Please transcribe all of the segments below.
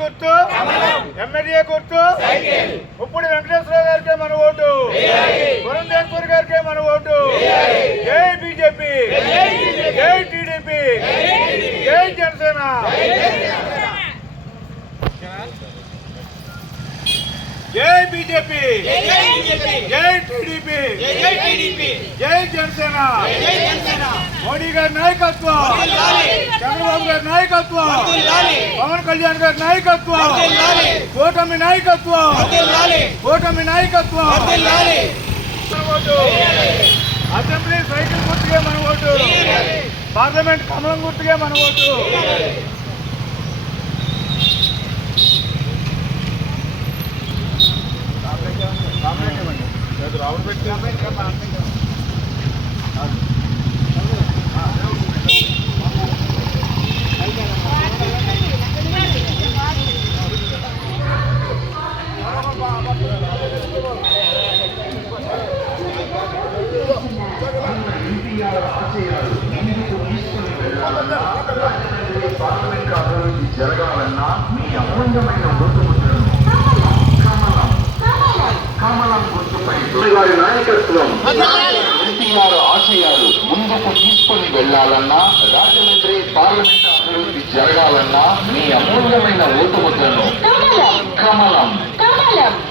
గుర్తు ఎమ్మెల్యే గుర్తు ముప్పుడు వెంకటేశ్వరరావు గారికే మన ఓటు, పురంధేశ్వర్ గారికే మన ఓటు. జై బీజేపీ, జై టీడీపీ, జై జనసేన. జై బీజేపీ, జై టీడీపీ, జై జనసేన. మోడీ గారి నాయకత్వం, చంద్రబాబు గారి నాయకత్వం, పవన్ కళ్యాణ్ గారి నాయకత్వం, కూటమి నాయకత్వం, కూటమి నాయకత్వం. అసెంబ్లీ సైకిల్ గుర్తుగా మన ఓటు, పార్లమెంట్ కమలం గుర్తుగా మన ఓటు. రావుడు పెట్టి పార్లమెంట్ అభివృద్ధి జరగాలన్నా మీ అమూల్యమైన ఓటు కమలం గుర్తుపై గారి నాయకత్వం, ఎన్టీఆర్ ఆశయాలు ముందుకు తీసుకొని వెళ్లాలన్నా, రాజమండ్రి పార్లమెంట్ అభివృద్ధి జరగాలన్నా మీ అమూల్యమైన ఓటు ముద్రను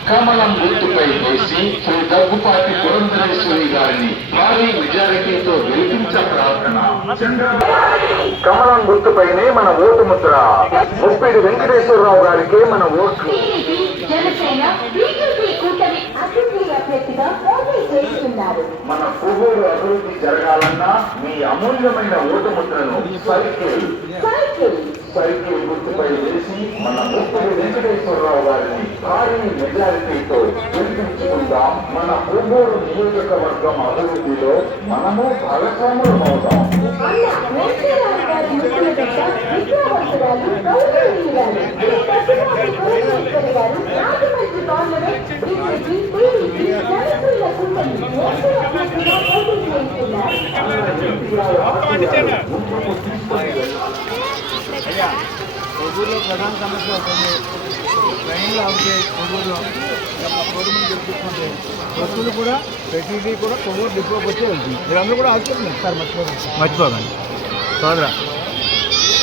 కమలం గుర్తుపై వేసి శ్రీ దగ్గుపాటి పురంధరేశ్వరి గారిని భారీ మెజారిటీతో గెలిపించ ప్రార్థన. కమలం గుర్తుపైనే మన ఓటు ముద్ర. ముప్పిడి వెంకటేశ్వరరావు గారికే మన ఓట్లు. మన పువ్వులు అభివృద్ధి జరగాలన్నా మీ అమూల్యమైన ఓటు ముద్రను సైకిల్ గుర్తుపై వేసి మన ముప్పిడి వెంకటేశ్వరరావు గారిని భారీ మెజారిటీతో గెలిపించుకుందాం. మన పువ్వులు నియోజకవర్గం అభివృద్ధిలో మనము భాగస్వాములమవుతాం. కొవ్వూరులో ప్రధాన సమస్య అవుతుంది. ట్రైన్లు అవుతాయి కొవ్వూరులో, కొవ్వూరు గెలిపిస్తుంటాయి. బస్సులు కూడా ప్రతిదీ కూడా కొవ్వూరు డిపోకి వచ్చే వెళ్తుంది. మీరందరూ కూడా అవుతుంది సార్, మర్చిపోకండి సోదరా.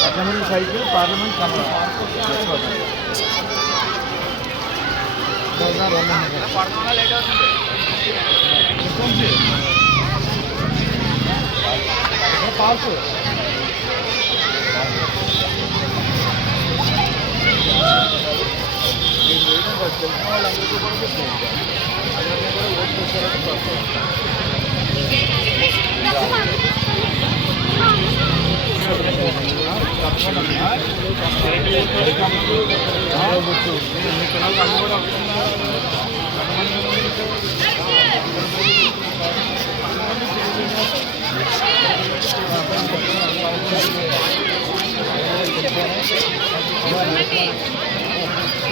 అసెంబ్లీ సైకిల్, పార్లమెంట్ కమలం మర్చిపోకండి. పాల్సు తెలిసిన వాళ్ళందరికీ కూడా చెప్తాను. అందరినీ కూడా ఓటు చేశారని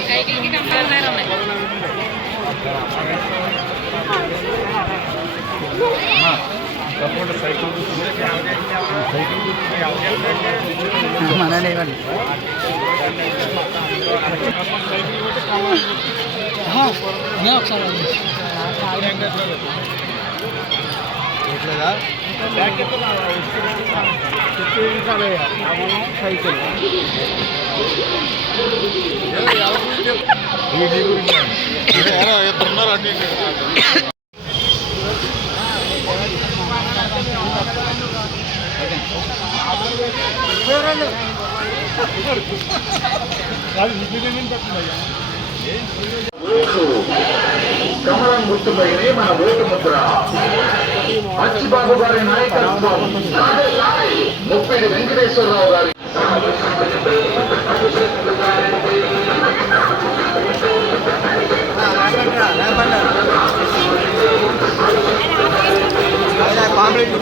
సైకిల్కి కంపల్సరీ ఉన్నాయి. మననే ఇవ్వండి. ఒకసారి సైకిల్ ఇద్దరున్నారు అన్ని. కమలం గుర్తుపైనే మన ఓటు ముద్ర. అచ్చిబాబు గారి నాయకత్వం, ముప్పిడి వెంకటేశ్వరరావు గారి కాంప్లీట్